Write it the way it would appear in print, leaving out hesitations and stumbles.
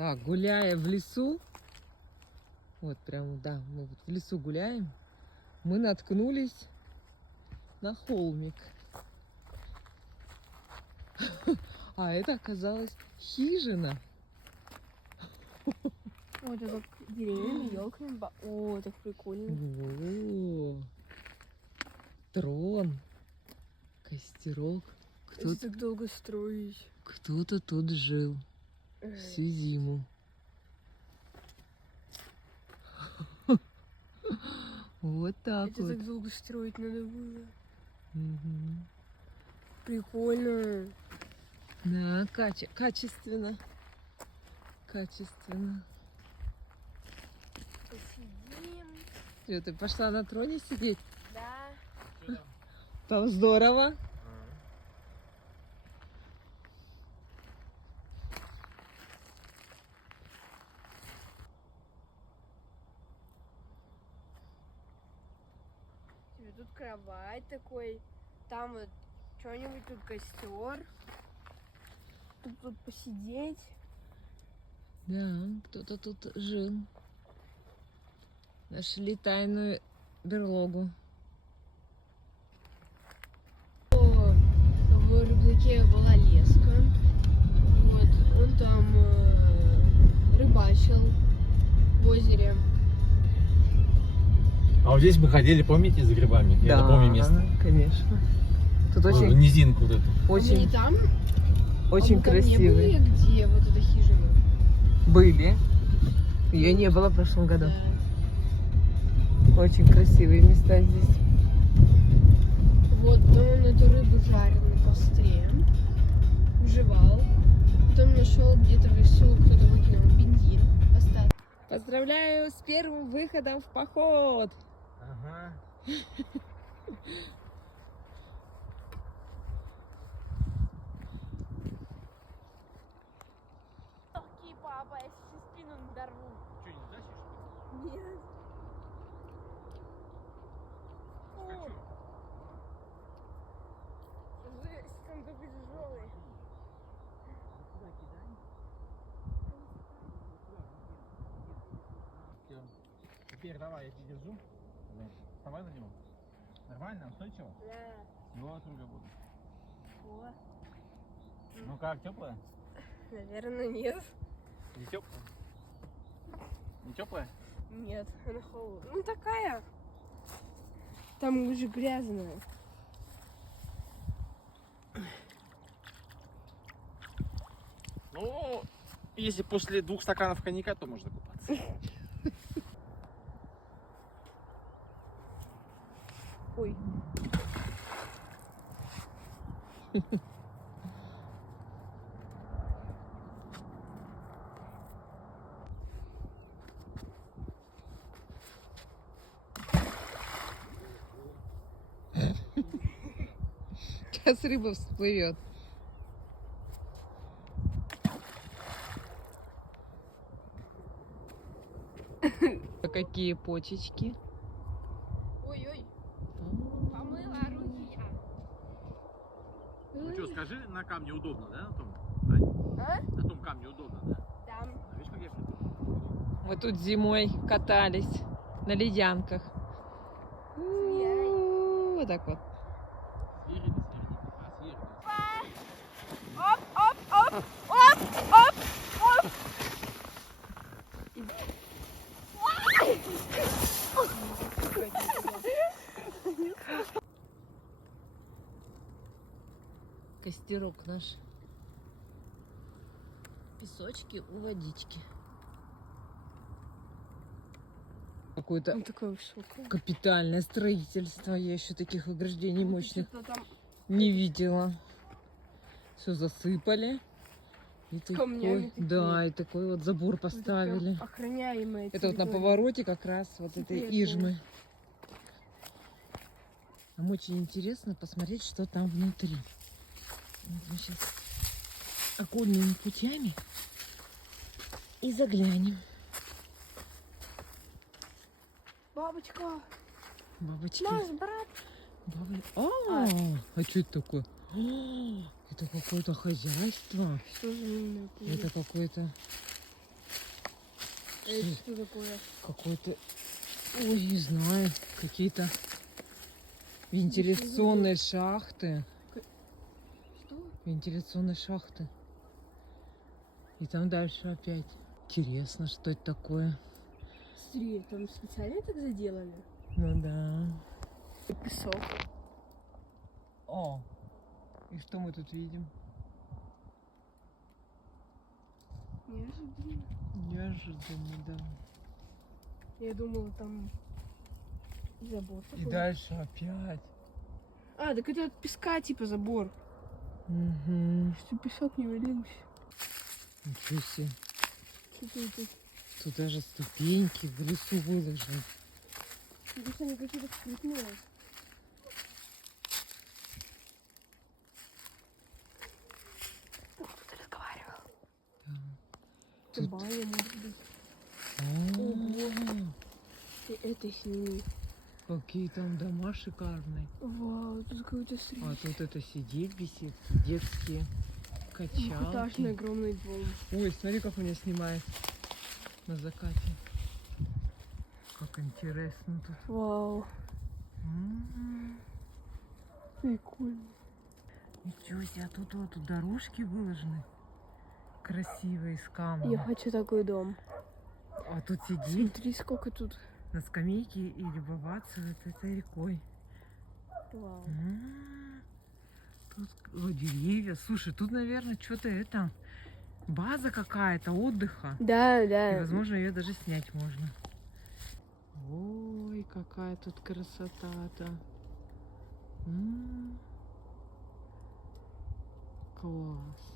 Так, гуляя в лесу, вот прям, да, мы вот в лесу гуляем, мы наткнулись на холмик. А это оказалась хижина. О, это так деревьями, елками. О, так прикольно. О, трон, костерок. Это так долго строить. Кто-то тут жил всю зиму. Вот так Это вот. так долго строить надо было. Мгм. Прикольно. Да, качественно. Качественно. Посидим. Что, ты пошла на троне сидеть? Да. Там здорово. Тут кровать такой. Там вот что-нибудь, тут костер. Тут посидеть. Да, кто-то тут жил. Нашли тайную берлогу. В рюкзаке была леска. Вот, он там рыбачил в озере. А вот здесь мы ходили, помните, за грибами? Я помню место. Конечно. Тут Вот, очень, низинку вот эту. очень, Мы там, очень мы там не красивый. были, где вот эта хижина. Были. Ее не было в прошлом году. Да. Очень красивые места здесь. Вот, потом он эту рыбу жарил на костре, выживал. Потом нашел где-то в лесу, кто-то выкинул бензин, оставил. Поздравляю с первым выходом в поход. Ага. Окей, папа, я сейчас спину надорву. Что, не тащишь, что ли? Нет. Хочу. Жесть, он такой тяжелый. Теперь давай, я тебя держу. Вставай на него. Нормально, устойчиво? Да. Его от руля буду. О, Ну как, теплая? наверное, нет. Не теплая? Не теплая? Нет, она холодная. Ну такая. Там уже грязная. Ну, если после 2 стаканов коньяка, то можно купаться. Ой. Сейчас рыба всплывет. Какие почечки. Ой-ой. Помыла руки я. Ну что, скажи, на камне удобно, да, на том? Ань? А? На том камне удобно, да? Там. А видишь, как я придумал? Мы тут зимой катались на ледянках. Вот так вот. Съехали, съехали. А, съехали. Оп, оп, оп, оп, оп, оп. Костерок наш. Песочки у водички. Какое-то Он такой высокий. капитальное строительство. Я еще таких ограждений мощных Что-то там не видела. Все засыпали. И камнями такой, такие. да, и такой вот забор Вот это поставили. прям охраняемая Это вот на территория. повороте как раз вот этой Секретная. ижмы. Нам очень интересно посмотреть, что там внутри. Вот мы сейчас окольными путями и заглянем. Бабочка, Бабочки. наш брат. А что это такое? Это какое-то хозяйство. Что за имя? Это какое-то Это что такое? Какой-то, ой, не знаю, какие-то вентиляционные шахты. Что? Вентиляционные шахты. И там дальше опять. Интересно, что это такое. Смотри, там специально так заделали. Ну да. Песок. О, и что мы тут видим? Неожиданно. Неожиданно, да. Я думала, там забор И такой. дальше опять. А, так это от песка типа забор. Угу. Что песок не валился. Ничего себе. Что-то это... Тут даже ступеньки в лесу выложены. Здесь они какие-то скрытные. Кто тут разговаривал? Да. Это Тут- баня, может быть. О, И это сними. какие там дома шикарные. Вау, тут какой-то А стрель. тут это сидеть, беседки, детские Двухэтажный качалки. огромный дом. Ой, смотри, как меня снимает на закате. Как интересно тут. Вау, М. прикольно. Ничего себе, а тут вот дорожки выложены. Красивые, из камня. Я хочу такой дом. А тут сидеть Смотри, сколько тут. на скамейке и любоваться вот этой рекой. Вау. Тут деревья. Слушай, тут, наверное, что-то это база какая-то отдыха. Да, И, да. возможно, ее даже снять можно. Ой, какая тут красота-то. Класс.